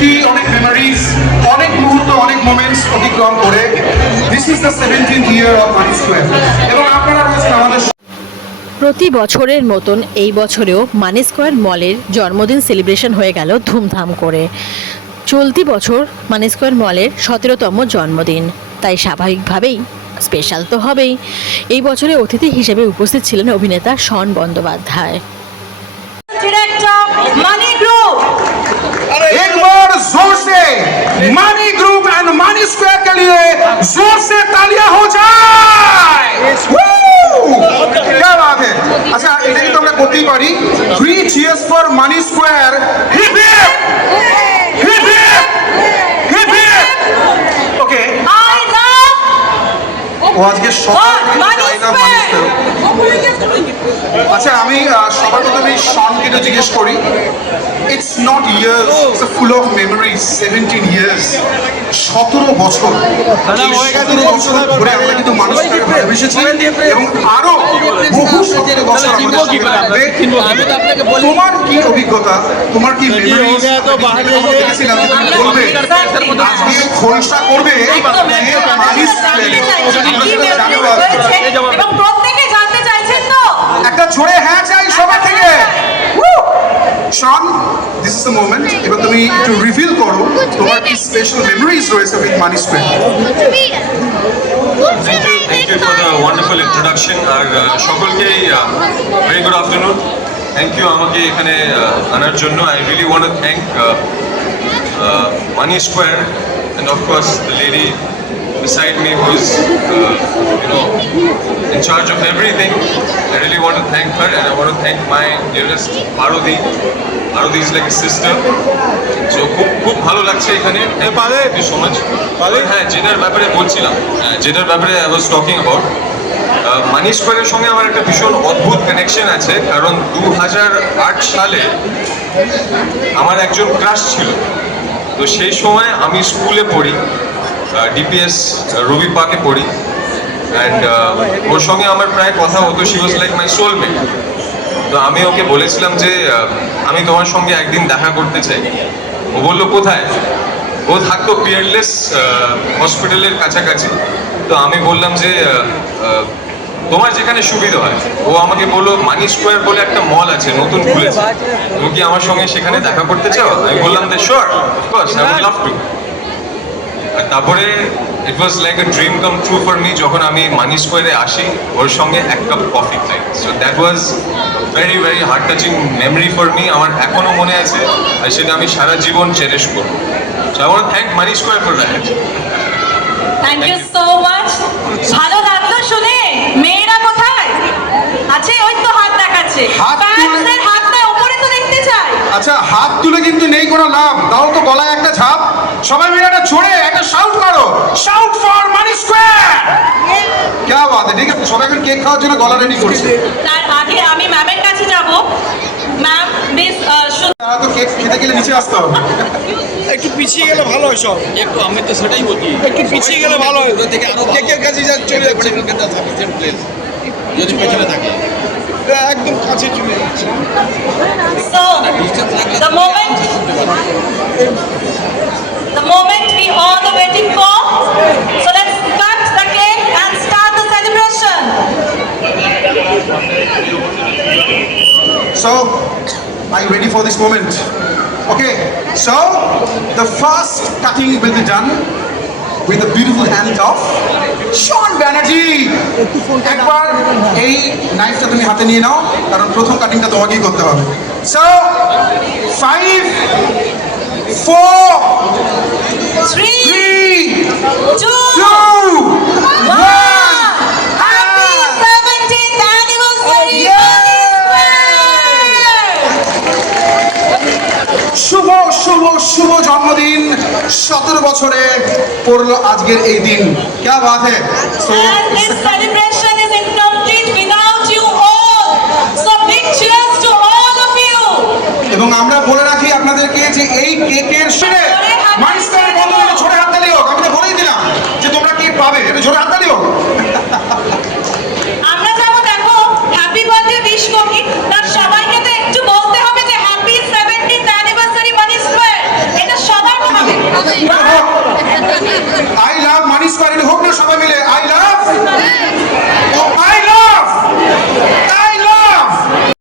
স্মৃতি, অনেক মেমোরিজ, অনেক মুহূর্ত, অনেক মোমেন্টস অতিক্রম করে this is the 17th year of money square. এবং আপনারা রয়েছেন আমাদের প্রতি বছরের মতন এই বছরেও মানি স্কোয়ার মলের জন্মদিন সেলিব্রেশন হয়ে গেল ধুমধাম করে। চলতি বছর মানি স্কোয়ার মলের 17তম জন্মদিন, তাই স্বাভাবিকভাবেই স্পেশাল তো হবেই। এই বছরে অতিথি হিসেবে উপস্থিত ছিলেন অভিনেতা শন বন্দ্যোপাধ্যায়। एक बार जोर से मानी ग्रुप एंड मानी स्क्वायर के लिए जोर से तालियां हो जाए। क्या बात है। अच्छा এটা কিন্তু আমরা করতেই পারি। 3 cheers for money square. Hip hip hip hip hip hip. Okay, I love ও আজকে সবার Money Square. আচ্ছা আমি সবার প্রথমে শনকে জিজ্ঞেস করি, it's not years, it's full of memories. 17 years, 17 বছর। এই 17 বছর ধরে আমরা কিন্তু মানুষকে ভালোবেসেছি এবং আরো বহু 17 বছর আমাদের সঙ্গে থাকবে। তোমার কি অভিজ্ঞতা, তোমার কি মেমোরিজ? দেখেছিলাম যে তুমি বলবে আজকে খোলসা করবে মানি স্কোয়ারে। এবং প্রত্যেকে জানতে চাইছেন তো একটা জোরে হ্যাঁ চাই সবার থেকে। শন, দিস ইজ দ্য মোমেন্ট। এবার তুমি একটু রিভিল করো তোমার কি স্পেশাল মেমোরিজ রয়েছে with money square. Thank you for the wonderful introduction. আর সকলকেই very good afternoon. Thank you আমাকে এখানে আনার জন্য। I really want to thank Money Square and of course the lady beside me who's in charge of everything. I really want to thank her and I want to thank my dearest Parodi. Parodi is like a sister. So খুব ভালো লাগছে এখানে। Thank you so much. হ্যাঁ, যেটার ব্যাপারে বলছিলাম, যেটার ব্যাপারে I was talking about, মানি স্কোয়ারের সঙ্গে আমার একটা ভীষণ অদ্ভুত কানেকশন আছে। কারণ 2008 সালে আমার একজন ক্রাশ ছিল। তো সেই সময় আমি স্কুলে পড়ি, ডিপিএস রবি পার্কে পড়ি, অ্যান্ড ওর সঙ্গে আমার প্রায় কথা হতো। She was like my soulmate. তো আমি ওকে বলেছিলাম যে আমি তোমার সঙ্গে একদিন দেখা করতে চাই। ও বললো কোথায়? ও থাকতো পিয়ারলেস হসপিটালের কাছাকাছি। তো আমি বললাম যে তোমার যেখানে সুবিধা হয়। ও আমাকে বললো মানি স্কোয়ার বলে একটা মল আছে, নতুন খুলেছে, তুমি কি আমার সঙ্গে সেখানে দেখা করতে চাও? আমি বললাম যে sure, of course, I would love to. আর তারপরে it was like a dream come true for me যখন আমি মানি স্কোয়ারে আসি, ওর সঙ্গে এক কাপ কফি খাই। So that was very very heart touching memory for me. আমার এখনো মনে আছে আর সেটা আমি সারা জীবন চেরিশ করবো। So I want thank Money Square for that. Thank you so much. ভালো লাগলো শুনে। মেয়েরা কোথায় আছে? ওই তো হাত দেখাচ্ছে। ফ্যান্সদের হাতটা উপরে তো দেখতে চাই। আচ্ছা হাত তুলে কিন্তু নেই কোনো লাভ, দাও তো গলায় একটা ঝাপ। সবাই মিলে একটা জোরে একটা শাউট করো, শাউট ফর মানি স্কোয়ার। क्या बात है। ঠিক আছে, সবাই এখন কেক খাওয়ার জন্য গলা রেডি করছে। তার আগে আমি ম্যামের কাছে যাব। ম্যাম মিস তারা তো কেক খেতে গেলে নিচে আসতে হবে। একটু পিছিয়ে গেলে ভালো হয় সব। একটু আমি তো সেটাই বলছি, একটু পিছিয়ে গেলে ভালো হয়। থেকে আরো কেকের কাছে যা চলে যাচ্ছে সাফিসিয়েন্ট প্লেস যদি পেছনে থাকে একদম কাছে চলে যাচ্ছে। So, the moment we all are waiting for. So let's cut the cake and start the celebration. So, are you ready for this moment? Okay, so the first cutting will be done with the beautiful hand of শন ব্যানার্জি। একবার এই নাইফটা তুমি হাতে নিয়ে নাও, কারণ প্রথম কাটিংটা তোমাকেই করতে হবে। So 5 4 3, 2, 2 one. Happy 17th anniversary, Money Square. শুভ শুভ শুভ জন্মদিন। 17 বছরে পড়লো আজকের এই দিন। क्या बात है। So And this celebration is incomplete without you all. So big cheers to all of you. এবং আমরা বলে রাখি আপনাদেরকে যে এই কেকের শুনে মানি স্কোয়ারের বন্ধুরা ছোট হাততালি হোক। আমি তো বলেই দিলাম যে তোমরা কেক পাবে, এটা ছোট হাততালি হোক।